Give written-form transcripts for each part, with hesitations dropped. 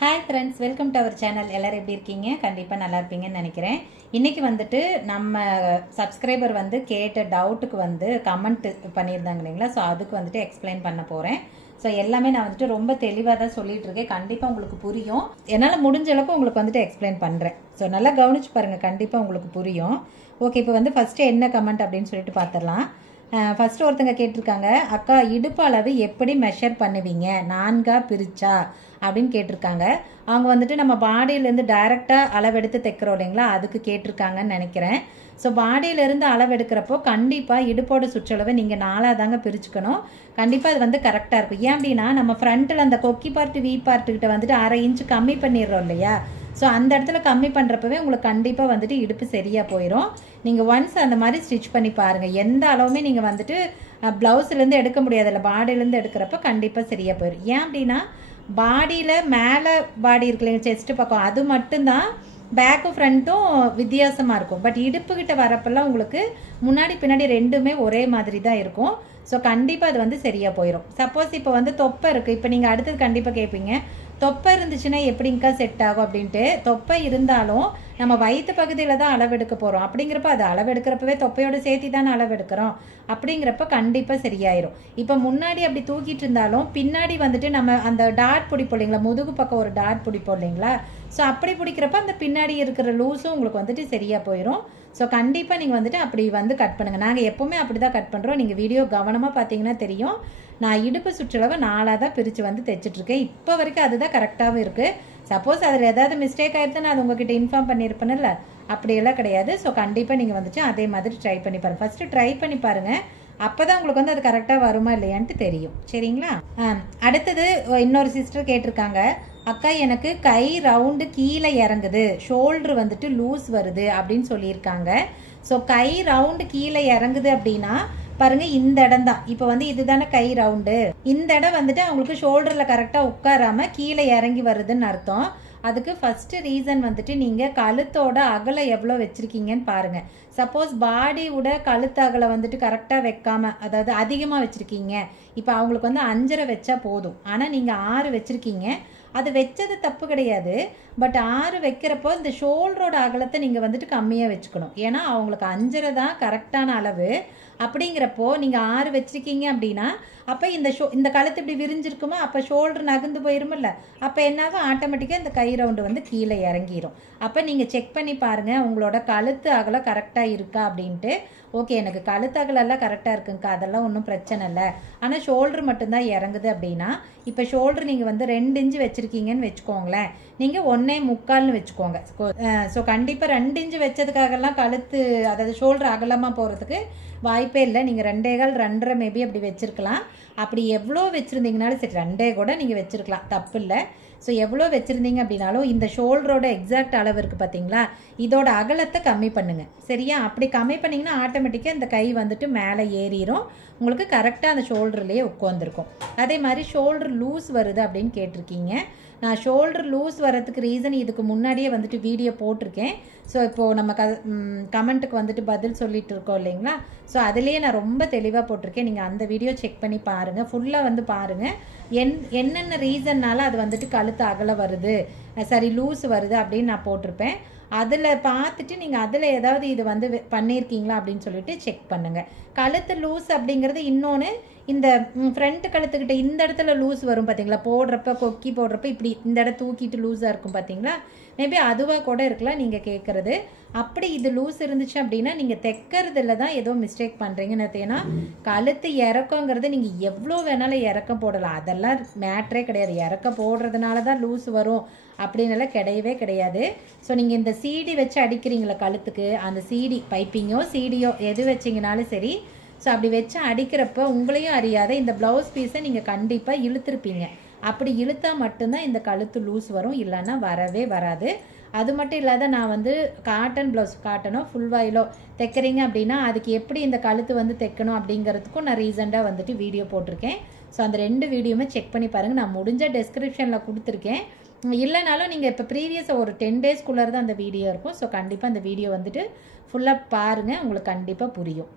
Hi friends, welcome to our channel. எல்லோரும் எப்படி இருக்கீங்க? கண்டிப்பாக நல்லா இருப்பீங்கன்னு நினைக்கிறேன். இன்றைக்கி வந்துட்டு நம்ம சப்ஸ்கிரைபர் கேட்ட டவுட்டுக்கு கமெண்ட் பண்ணியிருந்தாங்க இல்லைங்களா? ஸோ அதுக்கு எக்ஸ்பிளைன் பண்ண போகிறேன். ஸோ எல்லாமே நான் ரொம்ப தெளிவாக தான் சொல்லிட்டு இருக்கேன். கண்டிப்பாக உங்களுக்கு புரியும். என்னால் முடிஞ்ச அளவுக்கு உங்களுக்கு எக்ஸ்பிளைன் பண்ணுறேன். ஸோ நல்லா கவனிச்சு பாருங்கள், கண்டிப்பாக உங்களுக்கு புரியும். ஓகே, இப்போ ஃபஸ்ட்டு என்ன கமெண்ட் அப்படின்னு சொல்லிட்டு பார்த்துடலாம். ஃபஸ்ட்டு ஒருத்தங்க கேட்டிருக்காங்க, அக்கா இடுப்பு அளவு எப்படி மெஷர் பண்ணுவீங்க, 4ஆ பிரிச்சா அப்படின்னு கேட்டிருக்காங்க. அவங்க நம்ம பாடியிலேருந்து டைரெக்டாக அளவெடுத்து தைக்கிறோம் இல்லைங்களா, அதுக்கு கேட்டிருக்காங்கன்னு நினைக்கிறேன். ஸோ பாடியிலேருந்து அளவெடுக்கிறப்போ கண்டிப்பாக இடுப்போட சுற்றளவை நீங்கள் 4ஆக தாங்க பிரிச்சுக்கணும். கண்டிப்பாக அது கரெக்டாக இருக்கும். ஏன் அப்படின்னா, நம்ம ஃப்ரண்ட்டில் அந்த கொக்கி பார்ட்டு வி பார்ட்டுக்கிட்ட 1/2 இன்ச்சு கம்மி பண்ணிடுறோம் இல்லையா? ஸோ அந்த இடத்துல கம்மி பண்ணுறப்பவே உங்களுக்கு கண்டிப்பாக இடுப்பு சரியாக போயிடும். நீங்கள் ஒன்ஸ் அந்த மாதிரி ஸ்டிச் பண்ணி பாருங்கள். எந்த அளவுமே நீங்கள் ப்ளவுஸ்லேருந்து எடுக்க முடியாதுல்ல, பாடியிலேருந்து எடுக்கிறப்ப கண்டிப்பாக சரியாக போயிடும். ஏன் அப்படின்னா, பாடியில் மேலே பாடி இருக்கு இல்லைங்க, செஸ்ட்டு பக்கம், அது மட்டும்தான் பேக்கும் ஃப்ரண்ட்டும் வித்தியாசமாக இருக்கும். பட் இடுப்புக்கிட்ட வரப்பெல்லாம் உங்களுக்கு முன்னாடி பின்னாடி ரெண்டுமே ஒரே மாதிரி தான் இருக்கும். ஸோ கண்டிப்பாக அது சரியாக போயிடும். சப்போஸ் இப்போ தொப்பை இருக்குது, இப்போ நீங்கள் அடுத்தது கண்டிப்பாக கேட்பீங்க, தொப்பை இருந்துச்சுன்னா எப்படிங்கக்கா செட் ஆகும் அப்படின்ட்டு. தொப்பை இருந்தாலும் நம்ம வயிற்று பகுதியில் தான் அளவெடுக்க போகிறோம். அப்படிங்கிறப்ப அது அளவெடுக்கிறப்பவே தொப்பையோட சேர்த்தி தானே அளவெடுக்கிறோம். அப்படிங்கிறப்ப கண்டிப்பாக சரியாயிரும். இப்போ முன்னாடி அப்படி தூக்கிட்டு இருந்தாலும் பின்னாடி நம்ம அந்த டாட் பிடிப்போம் இல்லைங்களா, முதுகு பக்கம் ஒரு டாட் பிடிப்போம் இல்லைங்களா? ஸோ அப்படி பிடிக்கிறப்ப அந்த பின்னாடி இருக்கிற லூஸும் உங்களுக்கு சரியாக போயிடும். ஸோ கண்டிப்பாக நீங்கள் அப்படி கட் பண்ணுங்கள். நாங்கள் எப்போவுமே அப்படி தான் கட் பண்ணுறோம். நீங்கள் வீடியோ கவனமாக பார்த்தீங்கன்னா தெரியும். நான் இடுப்பு சுற்றளவை 4ஆக தான் பிரித்து தைச்சிட்ருக்கேன். இப்போ வரைக்கும் அதுதான் கரெக்டாகவும் இருக்குது. சப்போஸ் அதில் ஏதாவது மிஸ்டேக் ஆகிடுது நான் அது உங்ககிட்ட இன்ஃபார்ம் பண்ணியிருப்பேன்ல, அப்படியெல்லாம் கிடையாது. ஸோ கண்டிப்பாக நீங்கள் அதே மாதிரி ட்ரை பண்ணி பாருங்கள். ஃபஸ்ட்டு ட்ரை பண்ணி பாருங்கள். அப்போ தான் உங்களுக்கு அது கரெக்டாக வருமா இல்லையான்ட்டு தெரியும். சரிங்களா? அடுத்தது இன்னொரு சிஸ்டர் கேட்டிருக்காங்க, அக்கா எனக்கு கை ரவுண்டு கீழே இறங்குது, ஷோல்ட்ரு லூஸ் வருது அப்படின்னு சொல்லியிருக்காங்க. ஸோ கை ரவுண்டு கீழே இறங்குது அப்படின்னா பாருங்க, இந்த இடம் தான். இப்போ இதுதானே கை ரவுண்டு. இந்த இடம் அவங்களுக்கு ஷோல்டரில் கரெக்டாக உட்காராம கீழே இறங்கி வருதுன்னு அர்த்தம். அதுக்கு ஃபர்ஸ்ட் ரீசன் நீங்கள் கழுத்தோட அகலம் எவ்வளோ வச்சிருக்கீங்கன்னு பாருங்க. சப்போஸ் பாடியோட கழுத்து அகலம் கரெக்டாக வைக்காம, அதாவது அதிகமாக வச்சிருக்கீங்க. இப்போ அவங்களுக்கு 5.5 வச்சா போதும். ஆனால் நீங்கள் 6 வச்சிருக்கீங்க. அது வச்சது தப்பு கிடையாது. பட் 6 வைக்கிறப்போ இந்த ஷோல்டரோட அகலத்தை நீங்கள் கம்மியாக வச்சுக்கணும். ஏன்னா அவங்களுக்கு 5.5 தான் கரெக்டான அளவு. அப்படிங்கிறப்போ நீங்கள் 6 வச்சிருக்கீங்க அப்படின்னா அப்போ இந்த கழுத்து இப்படி விரிஞ்சிருக்குமா, அப்போ ஷோல்டர் நகர்ந்து போயிருமில்ல, அப்போ என்னாகும், ஆட்டோமேட்டிக்காக இந்த கை ரவுண்டு கீழே இறங்கிடும். அப்போ நீங்கள் செக் பண்ணி பாருங்கள், உங்களோட கழுத்து அகலம் கரெக்டாக இருக்கா அப்படின்ட்டு. ஓகே, எனக்கு கழுத்து அகலெல்லாம் கரெக்டாக இருக்குங்கக்கா, அதெல்லாம் ஒன்றும் பிரச்சனை இல்லை. ஆனால் ஷோல்டர் மட்டும்தான் இறங்குது அப்படின்னா, இப்போ ஷோல்டர் நீங்கள் 2 இன்ச்சு வச்சுருக்கீங்கன்னு வச்சுக்கோங்களேன், நீங்கள் 1.25 வச்சுக்கோங்க. ஸோ கண்டிப்பாக 2 இன்ச்சு வச்சதுக்காகலாம் கழுத்து, அதாவது ஷோல்டர் அகலமாக போகிறதுக்கு வாய்ப்பே இல்லை. நீங்கள் 2.25 2.5 மேபி அப்படி வச்சுருக்கலாம். அப்படி எவ்வளோ வச்சுருந்தீங்கனாலும் சரி, 2 கூட நீங்கள் வச்சுருக்கலாம், தப்பு இல்லை. ஸோ எவ்வளோ வச்சுருந்தீங்க அப்படின்னாலும் இந்த ஷோல்டரோட எக்ஸாக்ட் அளவு இருக்குது பார்த்தீங்களா, இதோட அகலத்தை கம்மி பண்ணுங்கள். சரியா? அப்படி கம்மி பண்ணிங்கன்னா ஆட்டோமேட்டிக்காக இந்த கை மேலே ஏறிடும். உங்களுக்கு கரெக்டாக அந்த ஷோல்டர்லேயே உட்காந்துருக்கும். அதே மாதிரி ஷோல்டர் லூஸ் வருது அப்படின்னு கேட்டிருக்கீங்க. நான் ஷோல்டர் லூஸ் வரதுக்கு ரீசன் இதுக்கு முன்னாடியே வீடியோ போட்டிருக்கேன். ஸோ இப்போது நம்ம கமெண்ட்டுக்கு பதில் சொல்லிட்டு இருக்கோம் இல்லைங்களா? ஸோ அதுலேயே நான் ரொம்ப தெளிவாக போட்டிருக்கேன். நீங்கள் அந்த வீடியோ செக் பண்ணி பாருங்கள், ஃபுல்லாக பாருங்கள். என்னென்ன ரீசன்னால அது கழுத்து அகல வருது, சரி லூஸ் வருது அப்படின்னு நான் போட்டிருப்பேன். அதில் பார்த்துட்டு நீங்கள் அதில் ஏதாவது இது பண்ணியிருக்கீங்களா அப்படின்னு சொல்லிட்டு செக் பண்ணுங்கள். கழுத்து லூஸ் அப்படிங்கிறது இன்னொன்று, இந்த ஃப்ரண்ட் கழுத்துக்கிட்ட இந்த இடத்துல லூஸ் வரும் பார்த்தீங்களா, போடுறப்ப கொக்கி போடுறப்ப இப்படி இந்த இடம் தூக்கிட்டு லூஸாக இருக்கும் பார்த்தீங்களா, மேபி அதுவாக கூட இருக்கலாம் நீங்கள் கேட்குறது. அப்படி இது லூஸ் இருந்துச்சு அப்படின்னா நீங்கள் தைக்கிறதுல தான் ஏதோ மிஸ்டேக் பண்ணுறீங்கன்னு. ஏன்னா கழுத்து இறக்கங்கிறது நீங்கள் எவ்வளோ வேணாலும் இறக்கம் போடலாம், அதெல்லாம் மேட்ரே கிடையாது. இறக்கம் போடுறதுனால தான் லூஸ் வரும் அப்படின்னலாம் கிடையவே கிடையாது. ஸோ நீங்கள் இந்த சீடி வச்சு அடிக்கிறீங்களா கழுத்துக்கு, அந்த சீடி பைப்பிங்கோ சீடியோ எது வச்சிங்கனாலும் சரி, ஸோ அப்படி வச்சு அடிக்கிறப்ப உங்களையும் அறியாத இந்த ப்ளவுஸ் பீஸை நீங்கள் கண்டிப்பாக இழுத்துருப்பீங்க. அப்படி இழுத்தா மட்டும்தான் இந்த கழுத்து லூஸ் வரும், இல்லைன்னா வரவே வராது. அது மட்டும் இல்லாத நான் காட்டன் ப்ளவுஸ், காட்டனோ ஃபுல் வாயிலோ தைக்கிறீங்க அப்படின்னா அதுக்கு எப்படி இந்த கழுத்து தைக்கணும் அப்படிங்கிறதுக்கும் நான் ரீசெண்டாக வீடியோ போட்டிருக்கேன். ஸோ அந்த 2 வீடியோவுமே செக் பண்ணி பாருங்கள். நான் முடிஞ்ச டெஸ்கிரிப்ஷனில் கொடுத்துருக்கேன். இல்லைனாலும் நீங்கள் இப்போ ப்ரீவியஸாக ஒரு 10 டேஸ்க்குள்ளே தான் அந்த வீடியோ இருக்கும். ஸோ கண்டிப்பாக அந்த வீடியோ ஃபுல்லாக பாருங்கள், உங்களுக்கு கண்டிப்பாக புரியும்.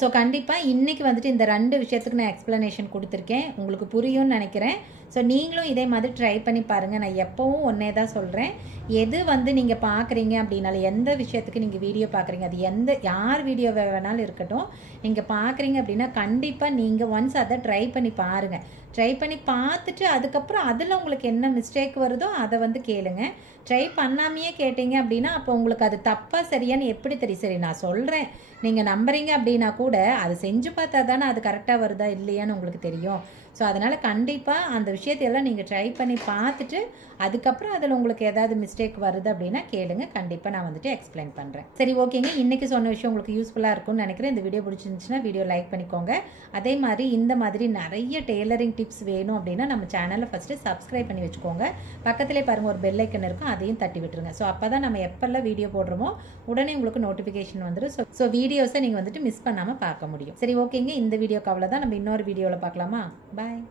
ஸோ கண்டிப்பாக இன்றைக்கி இந்த 2 விஷயத்துக்கு நான் எக்ஸ்ப்ளனேஷன் கொடுத்துருக்கேன், உங்களுக்கு புரியும்னு நினைக்கிறேன். ஸோ நீங்களும் இதே மாதிரி ட்ரை பண்ணி பாருங்கள். நான் எப்போவும் ஒன்றே தான் சொல்கிறேன், எது வந்து நீங்கள் பார்க்குறீங்க அப்படின்னாலும், எந்த விஷயத்துக்கு நீங்கள் வீடியோ பார்க்குறீங்க, அது யார் வீடியோ வேணாலும் இருக்கட்டும், நீங்கள் பார்க்குறீங்க அப்படின்னா கண்டிப்பாக நீங்கள் ஒன்ஸ் அதை ட்ரை பண்ணி பாருங்கள். ட்ரை பண்ணி பார்த்துட்டு அதுக்கப்புறம் அதில் உங்களுக்கு என்ன மிஸ்டேக் வருதோ அதை வந்து கேளுங்க. ட்ரை பண்ணாமையே கேட்டீங்க அப்படின்னா அப்போ உங்களுக்கு அது தப்பாக சரியான்னு எப்படி தெரியும்? சரி நான் சொல்கிறேன், நீங்கள் நம்புறீங்க அப்படின்னா கூட அது செஞ்சு பார்த்தா தானே அது கரெக்டாக வருதா இல்லையான்னு உங்களுக்கு தெரியும். ஸோ அதனால் கண்டிப்பாக அந்த விஷயத்தையெல்லாம் நீங்கள் ட்ரை பண்ணி பார்த்துட்டு அதுக்கப்புறம் அதில் உங்களுக்கு ஏதாவது மிஸ்டேக் வருது அப்படின்னா கேளுங்க. கண்டிப்பாக நான் வந்துட்டு எக்ஸ்பிளைன் பண்ணுறேன். சரி ஓகேங்க, இன்றைக்கி சொன்ன விஷயம் உங்களுக்கு யூஸ்ஃபுல்லாக இருக்கும்னு நினைக்கிறேன். இந்த வீடியோ பிடிச்சிருந்துச்சுன்னா வீடியோ லைக் பண்ணிக்கோங்க. அதே மாதிரி இந்த மாதிரி நிறைய டெய்லரிங் டிப்ஸ் வேணும் அப்படின்னா நம்ம சேனலை ஃபஸ்ட்டு சப்ஸ்கிரைப் பண்ணி வச்சுக்கோங்க. பக்கத்துலேயே பாருங்கள் ஒரு பெல் ஐக்கன் இருக்கும், அதையும் தட்டி விட்டுருங்க. ஸோ அப்போ தான் நம்ம எப்பெல்லாம் வீடியோ போடுறோமோ உடனே உங்களுக்கு நோட்டிஃபிகேஷன் வந்துடும். ஸோ வீடியோஸை நீங்கள் வந்துட்டு மிஸ் பண்ணாமல் பார்க்க முடியும். சரி ஓகேங்க, இந்த வீடியோக்கு அவ்வளோதான். நம்ம இன்னொரு வீடியோவில் பார்க்கலாமா? பாய்.